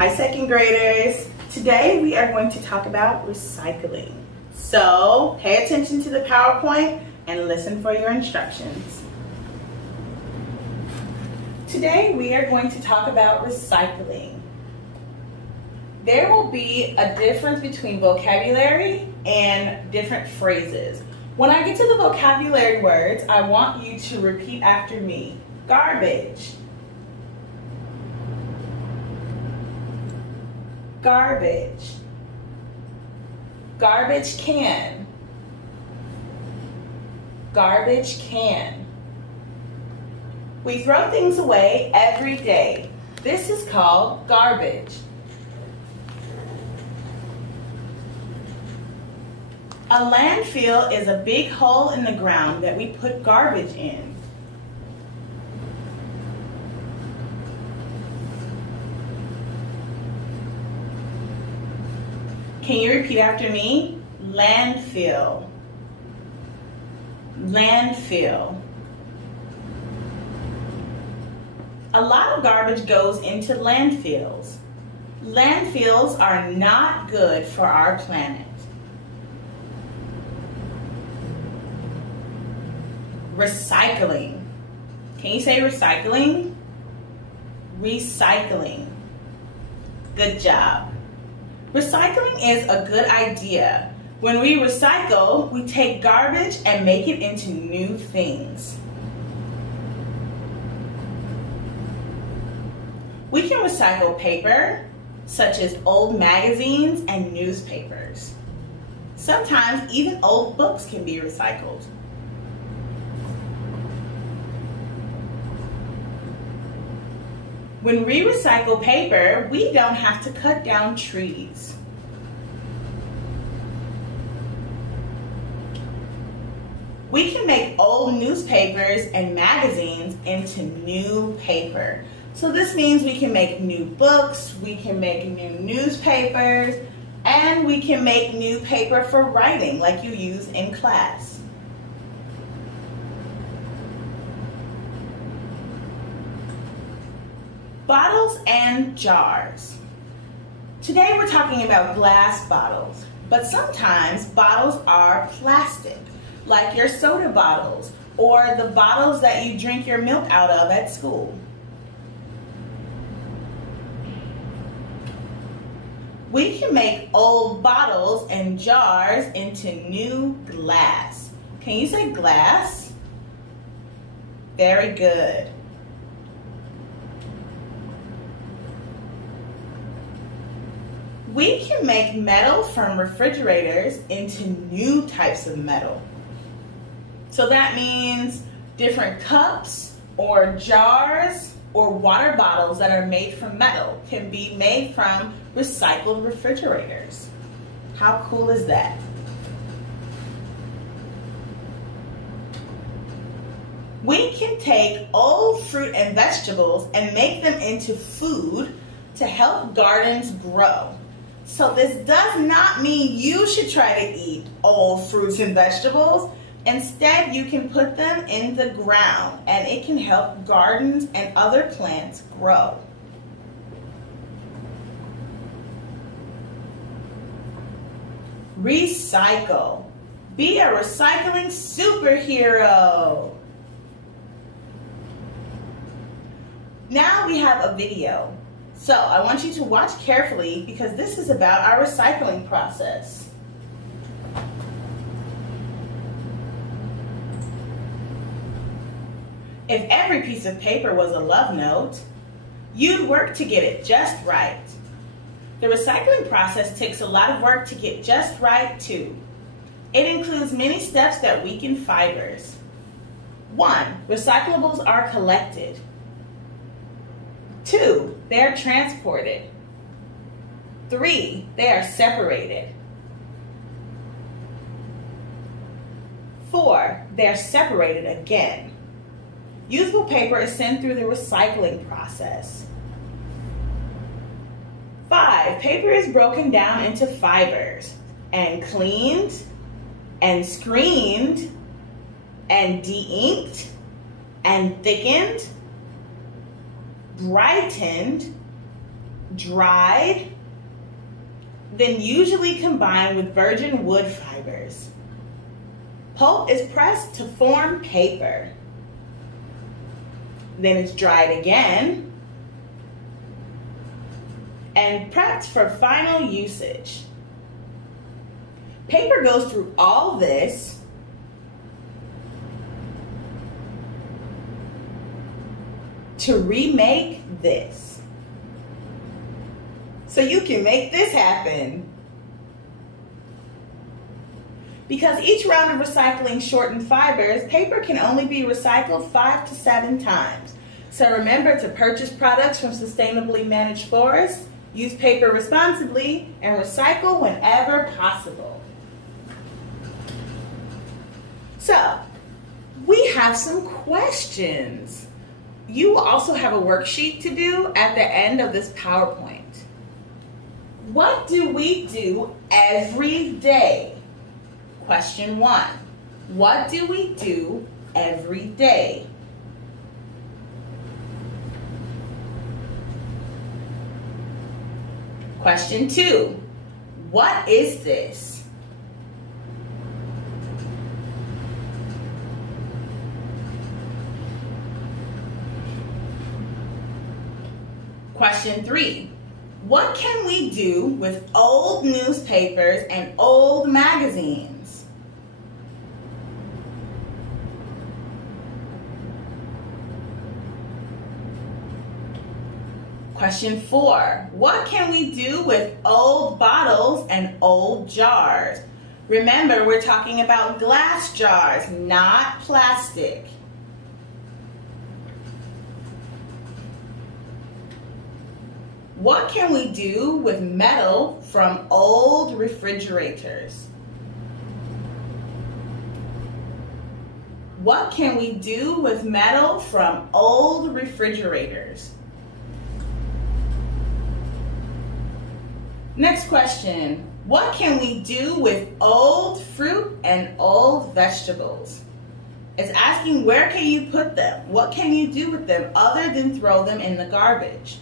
Hi, second graders. Today we are going to talk about recycling. So pay attention to the PowerPoint and listen for your instructions. Today we are going to talk about recycling. There will be a difference between vocabulary and different phrases. When I get to the vocabulary words, I want you to repeat after me. Garbage. Garbage. Garbage can. Garbage can. We throw things away every day. This is called garbage. A landfill is a big hole in the ground that we put garbage in. Can you repeat after me? Landfill. Landfill. A lot of garbage goes into landfills. Landfills are not good for our planet. Recycling. Can you say recycling? Recycling. Good job. Recycling is a good idea. When we recycle, we take garbage and make it into new things. We can recycle paper, such as old magazines and newspapers. Sometimes even old books can be recycled. When we recycle paper, we don't have to cut down trees. We can make old newspapers and magazines into new paper. So this means we can make new books, we can make new newspapers, and we can make new paper for writing like you use in class. Bottles and jars. Today we're talking about glass bottles, but sometimes bottles are plastic, like your soda bottles or the bottles that you drink your milk out of at school. We can make old bottles and jars into new glass. Can you say glass? Very good. We can make metal from refrigerators into new types of metal. So that means different cups or jars or water bottles that are made from metal can be made from recycled refrigerators. How cool is that? We can take old fruit and vegetables and make them into food to help gardens grow. So this does not mean you should try to eat old fruits and vegetables. Instead, you can put them in the ground and it can help gardens and other plants grow. Recycle. Be a recycling superhero. Now we have a video. So I want you to watch carefully because this is about our recycling process. If every piece of paper was a love note, you'd work to get it just right. The recycling process takes a lot of work to get just right too. It includes many steps that weaken fibers. 1. Recyclables are collected. 2. They are transported. 3. They are separated. 4. They are separated again. Usable paper is sent through the recycling process. 5. Paper is broken down into fibers and cleaned and screened and de-inked and thickened, brightened, dried, then usually combined with virgin wood fibers. Pulp is pressed to form paper. Then it's dried again and prepped for final usage. Paper goes through all this to remake this. So you can make this happen. Because each round of recycling shortened fibers, paper can only be recycled 5 to 7 times. So remember to purchase products from sustainably managed forests, use paper responsibly, and recycle whenever possible. So, we have some questions. You will also have a worksheet to do at the end of this PowerPoint. What do we do every day? Question 1. What do we do every day? Question 2. What is this? Question 3. What can we do with old newspapers and old magazines? Question 4. What can we do with old bottles and old jars? Remember, we're talking about glass jars, not plastic. What can we do with metal from old refrigerators? What can we do with metal from old refrigerators? Next question. What can we do with old fruit and old vegetables? It's asking where can you put them? What can you do with them other than throw them in the garbage?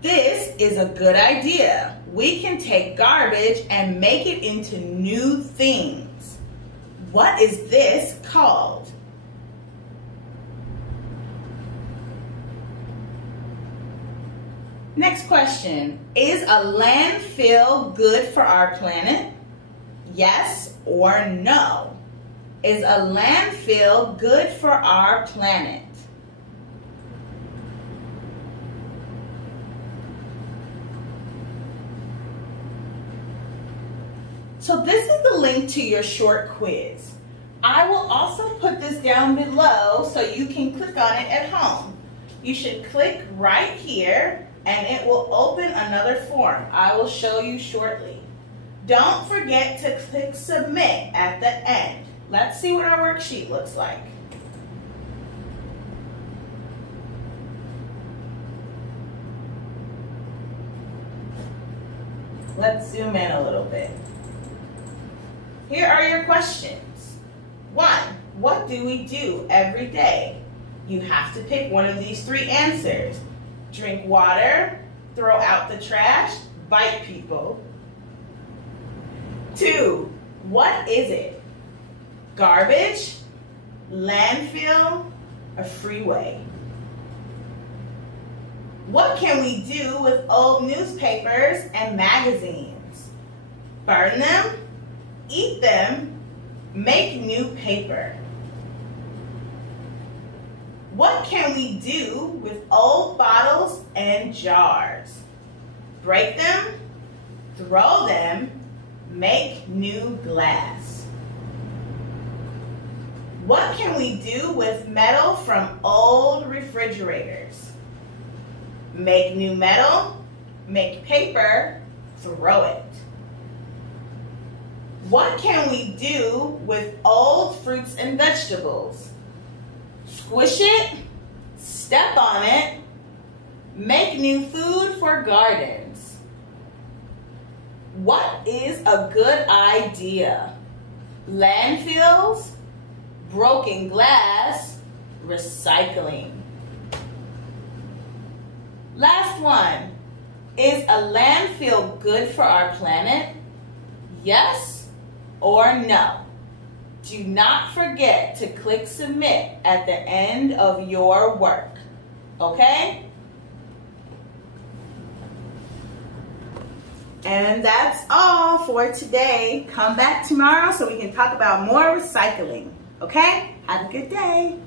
This is a good idea. We can take garbage and make it into new things. What is this called? Next question. Is a landfill good for our planet? Yes or no? Is a landfill good for our planet? So this is the link to your short quiz. I will also put this down below so you can click on it at home. You should click right here and it will open another form. I will show you shortly. Don't forget to click submit at the end. Let's see what our worksheet looks like. Let's zoom in a little bit. Here are your questions. 1. What do we do every day? You have to pick one of these 3 answers. Drink water, throw out the trash, bite people. 2. What is it? Garbage, landfill, a freeway? What can we do with old newspapers and magazines? Burn them, eat them, make new paper. What can we do with old bottles and jars? Break them, throw them, make new glass. What can we do with metal from old refrigerators? Make new metal, make paper, throw it. What can we do with old fruits and vegetables? Squish it, step on it, make new food for gardens. What is a good idea? Landfills, broken glass, recycling. Last one. Is a landfill good for our planet? Yes or no? Do not forget to click submit at the end of your work. Okay? And that's all for today. Come back tomorrow so we can talk about more recycling. Okay? Have a good day.